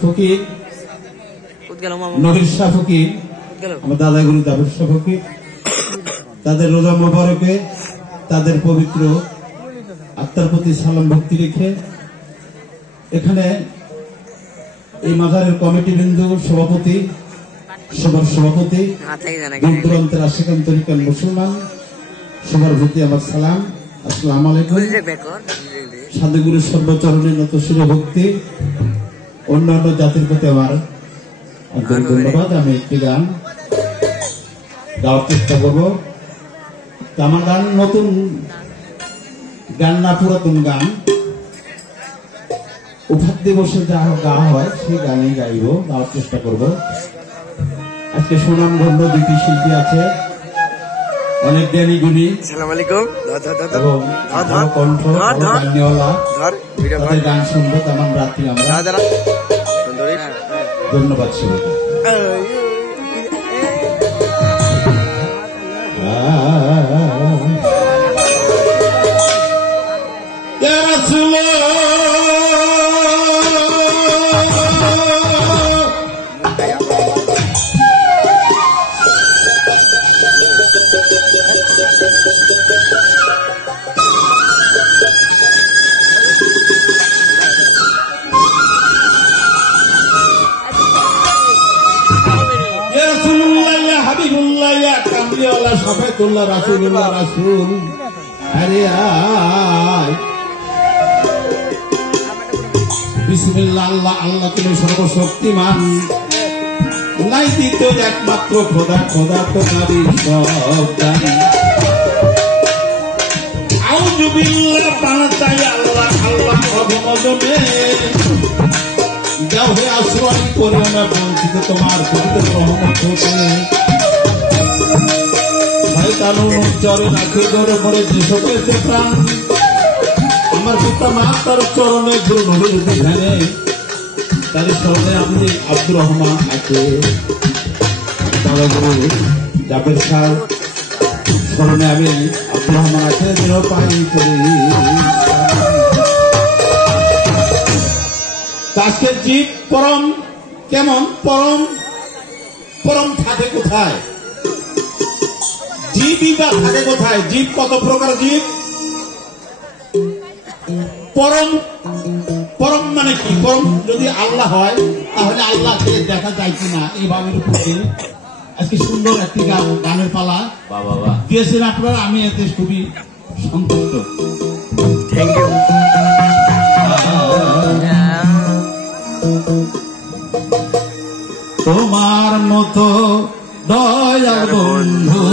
ফকির নবীর শাহ ফকির আমার দাদা গুরু দাবুর শাহ ফকির তাদের রোজা মোবারকে তাদের পবিত্র আত্মার প্রতি সালাম ভক্তি রেখে এখানে এই মাজারের কমিটি বিন্দু সভাপতি সবার সভাপতি দূর দূরান্তের আশিকান তরিকান মুসলমান সবার প্রতি আমার সালাম। আসসালামু আলাইকুম। সাধুগুরু সর্বচরণে নত শিরে ভক্তি অন্যান্য জাতির প্রতি আমার ধন্যবাদ। আমি একটি গান গাওয়ার চেষ্টা করবো। আমার গান নতুন গান না, পুরাতন গান। উঠার দিবসে যা গাওয়া হয় সেই গানই গাইব, গাওয়ার চেষ্টা করব। আজকে সুনামধন্য দুটি শিল্পী আছে, অনেক জ্ঞানী গুণী এবং কণ্ঠ গানওয়ালা। তাদের গান শুনবো তেমন রাত্রি আমরা। ধন্যবাদ সবাইকে। সফায়তুল্লাহ রাসূলুল্লাহ রাসূল আরে আয় বিসমিল্লাহ। আল্লাহ আল্লাহ তুমি সর্বশক্তিমান, নাই দ্বিতীয় একমাত্র খোদা, খোদা তো নাবির সব জানি। আউযু বিল্লাহ বানাতাই আল্লাহ আল্লাহ অগমজমে যাও হে আশ্রয় করে না বঞ্চিত তোমার পবিত্র রহমত হতে। আমার পিতা মা তার চরণে গুরু নবীর ধ্যানে তার স্মরণে আমি আব্দুর রহমান আছে, বড় গুরু জাবের শাহ স্মরণে আমি আব্দুর রহমান আছে পাই করি। আজকের জীব পরম কেমন, পরম পরম থাকে কোথায়? জীবই বা থাকে কোথায়? জীব কত প্রকার জীব? পরম পরম মানে কি? পরম যদি আল্লাহ হয় তাহলে আল্লাহকে দেখা যায় কিনা এই ভাবের উপরে আজকে সুন্দর একটি গানের পালা দিয়েছেন আপনারা। আমি এতে খুবই সন্তুষ্ট। Thank you. তোমার মতো দয়াল বন্ধু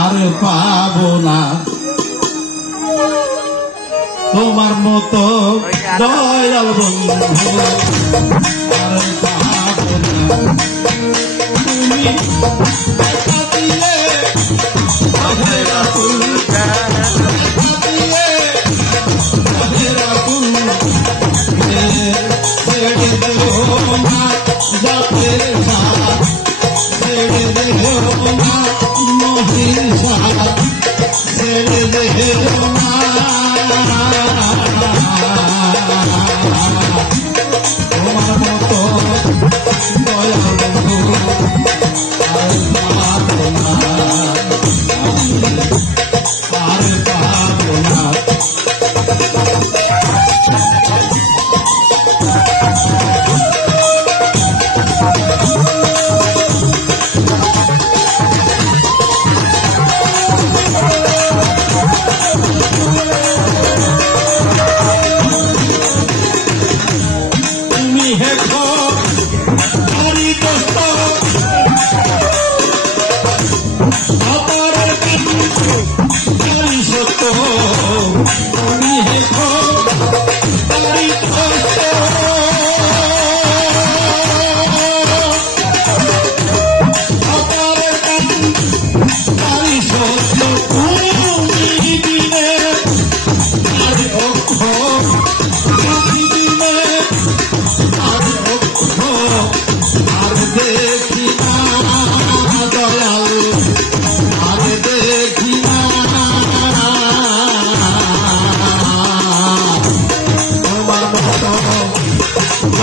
আর পাবো না, তোমার মতো দয়াল বন্ধু আর পাবো না। তুমি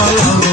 জয় হবে